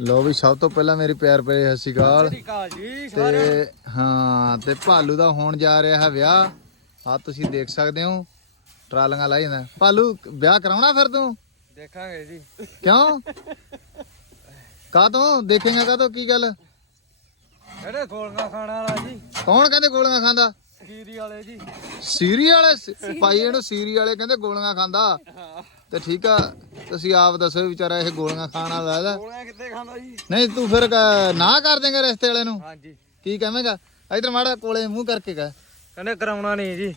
ਲੋ ਵੀ ਸਭ ਤੋਂ ਪਹਿਲਾਂ ਮੇਰੀ ਪਿਆਰ ਭਰੇ ਸਤਿ ਸ਼੍ਰੀ ਅਕਾਲ। ਕਾਲ ਜੀ ਤੇ ਹਾਂ ਤੇ ਭਾਲੂ ਦਾ ਹੋਣ ਜਾ ਰਿਹਾ ਹੈ ਵਿਆਹ। ਆ ਤੁਸੀਂ ਦੇਖ ਸਕਦੇ ਹੋ ਟਰਾਲੀਆਂ ਲਾਈ ਜਾਂਦਾ। ਭਾਲੂ ਵਿਆਹ ਕਰਾਉਣਾ ਫਿਰ ਤੂੰ? ਦੇਖਾਂਗੇ ਜੀ। ਕਿਉਂ? ਕਾ ਤੋਂ ਦੇਖੇਗਾ ਕਾ ਤੋਂ ਕੀ ਗੱਲ? ਜਿਹੜੇ ਗੋਲੀਆਂ ਖਾਣ ਵਾਲਾ ਜੀ। ਕੌਣ ਕਹਿੰਦੇ ਗੋਲੀਆਂ ਖਾਂਦਾ? ਖੀਰੀ ਵਾਲੇ ਜੀ। ਸੀਰੀ ਵਾਲੇ ਭਾਈ ਇਹਨੂੰ ਸੀਰੀ ਵਾਲੇ ਕਹਿੰਦੇ ਗੋਲੀਆਂ ਖਾਂਦਾ। ਤੇ ਠੀਕ ਆ ਤੁਸੀਂ ਆਪ ਦੱਸੋ ਵੀ ਵਿਚਾਰਾ ਇਹ ਗੋਲੀਆਂ ਖਾਣ ਵਾਲਾ ਇਹਦਾ। ਗੋਲੀਆਂ ਕਿੱਥੇ ਖਾਂਦਾ ਜੀ? ਨਹੀਂ ਤੂੰ ਫਿਰ ਕ- ਨਾ ਕਰ ਦੇਂਗਾ ਰਿਸ਼ਤੇ ਵਾਲੇ ਨੂੰ? ਹਾਂਜੀ। ਕੀ ਕਹਵੇਂਗਾ ਇਧਰ ਮਾੜਾ ਕੋਲੇ ਮੂੰਹ ਕਰਕੇ ਕਹਿ। ਕਹਿੰਦੇ ਕਰਾਉਣਾ ਨਹੀਂ ਜੀ।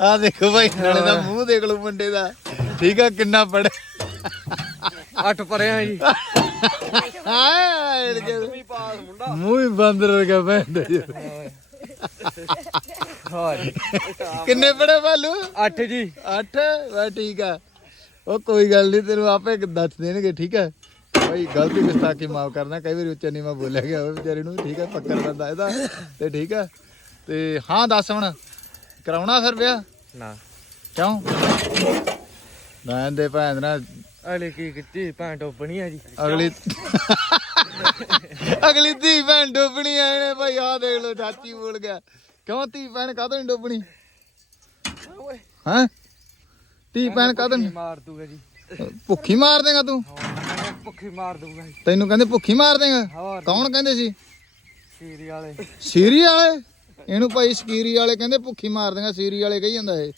ਆ ਦੇਖੋ ਭਾਈ ਨਾਲੇ ਦਾ ਮੂੰਹ ਦੇਖ ਲਓ ਮੁੰਡੇ ਦਾ। ਠੀਕ ਆ ਕਿੰਨਾ ਪੜ ਅੱਠ ਪਰਿਆ ਜੀ। ਹਾਏ ਪਾਸ ਮੁੰਡਾ। ਮੂੰਹ ਹੀ ਬੰਦ ਰਗਾ ਪੈਂਦਾ ਹਾਂ ਜੀ ਕਿੰਨੇ ਪੜੇ ਭਾਲੂ ਅੱਠ ਜੀ। 8 ਵਾ ਠੀਕ ਆ। ਉਹ ਕੋਈ ਗੱਲ ਨਹੀਂ ਤੈਨੂੰ ਆਪੇ ਦੱਸ ਦੇਣਗੇ ਠੀਕ ਹੈ ਭਾਈ ਗਲਤੀ ਗੁਸਤਾਖੀ ਮਾਫ ਕਰਨਾ ਕਈ ਵਾਰੀ ਉੱਚਾ ਨੀਵਾਂ ਬੋਲਿਆ ਗਿਆ ਹੋਵੇ ਵਿਚਾਰੇ ਨੂੰ ਠੀਕ ਹੈ ਪੱਕਰ ਬੰਦਾ ਇਹਦਾ ਤੇ ਠੀਕ ਹੈ ਤੇ ਹਾਂ ਦੱਸ ਹੁਣ ਕਰਾਉਣਾ ਫਿਰ ਵਿਆਹ? ਨਾ। ਕਿਉਂ? ਮੈਂ ਦੇ ਭੈਣ ਨਾਲ ਅਲੇ ਕੀ ਕੀਤੀ ਭੈਣ ਟੋਪਣੀ ਆ ਜੀ। ਅਗਲੀ ਅਗਲੀ ਧੀ ਭੈਣ ਡੁੱਬਣੀ ਆਏ ਨੇ ਭਾਈ ਆਹ ਦੇਖ ਲਓ ਚਾਚੀ ਬੋਲ ਗਿਆ। ਕਿਉਂ ਧੀ ਭੈਣ ਕਾਹਤੋਂ ਨਹੀਂ ਡੁੱਬਣੀ? ਹੈਂ? ਧੀ ਭੈਣ ਕਾਹਤੋਂ ਨੀ? ਮਾਰ ਦੂਗਾ ਜੀ। ਭੁੱਖੀ ਮਾਰ ਦੇਗਾ ਤੂੰ? ਭੁੱਖੀ ਮਾਰ ਦੂਗਾ ਜੀ। ਤੈਨੂੰ ਕਹਿੰਦੇ ਭੁੱਖੀ ਮਾਰ ਦੇਗਾ? ਕੌਣ ਕਹਿੰਦੇ ਸੀ? ਖੀਰੀ ਵਾਲੇ। ਸੀਰੀ ਵਾਲੇ? ਇਹਨੂੰ ਭਾਈ ਸਕੀਰੀ ਵਾਲੇ ਕਹਿੰਦੇ ਭੁੱਖੀ ਮਾਰ ਦੇਗਾ ਸੀਰੀ ਵਾਲੇ ਕਹੀ ਜਾਂਦਾ ਇਹ।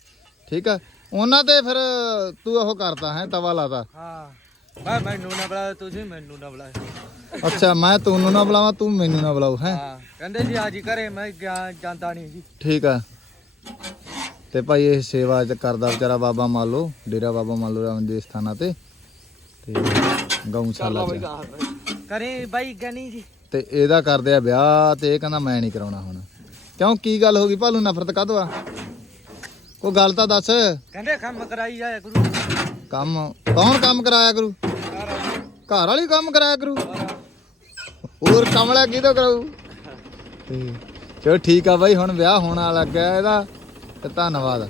ਠੀਕ ਆ। ਉਹਨਾਂ ਤੇ ਫਿਰ ਤੂੰ ਉਹ ਕਰਤਾ ਹੈ ਤਵਾ ਲਾਤਾ। ਹਾਂ। ਮੈਂ ਮੈਨੂੰ ਨਾ ਬੁਲਾ ਤੁਸੀਂ ਮੈਨੂੰ ਨਾ ਬੁਲਾ ਅੱਛਾ ਮੈਂ ਤੈਨੂੰ ਨਾ ਬੁਲਾਵਾਂ ਤੂੰ ਮੈਨੂੰ ਨਾ ਬੁਲਾਉ ਹੈ? ਹਾਂ ਕਹਿੰਦੇ ਜੀ ਅੱਜ ਹੀ ਘਰੇ ਮੈਂ ਗਿਆ ਜਾਂਦਾ ਨਹੀਂ ਜੀ। ਠੀਕ ਆ। ਤੇ ਭਾਈ ਇਹ ਸੇਵਾ ਚ ਕਰਦਾ ਵਿਚਾਰਾ ਬਾਬਾ ਮਾਲੋ ਡੇਰਾ ਬਾਬਾ ਮਾਲੋ ਰਾਮ ਦੇ ਸਥਾਨਾਂ ਤੇ। ਤੇ ਗਊਸ਼ਾਲਾ ਚ। ਕਰੇ ਬਾਈ ਗਨੀ ਜੀ। ਤੇ ਇਹਦਾ ਕਰਦੇ ਆ ਵਿਆਹ ਤੇ ਇਹ ਕਹਿੰਦਾ ਮੈਂ ਨਹੀਂ ਕਰਾਉਣਾ ਹੁਣ। ਕਿਉਂ ਕੀ ਗੱਲ ਹੋ ਗਈ? ਭਾਲੂ ਨਫ਼ਰਤ ਕਾਹਤੋਂ ਆ? ਕੋਈ ਗੱਲ ਤਾਂ ਦੱਸ। ਕਹਿੰਦੇ ਕੰਮ ਕਰਾਈ ਜਾਇਆ ਗੁਰੂ ਕੰਮ ਕੌਣ ਕੰਮ ਕਰਾਇਆ ਕਰੂ? ਘਰ ਵਾਲੀ ਕੰਮ ਕਰਾਇਆ ਕਰੂ। ਹੋਰ ਕਮਲਾ ਕਿਹਦੋਂ ਕਰਾਊ? ਤੇ ਚਲੋ ਠੀਕ ਆ ਬਾਈ, ਹੁਣ ਵਿਆਹ ਹੋਣ ਵਾਲਾ ਗਿਆ ਇਹਦਾ, ਤੇ ਧੰਨਵਾਦ।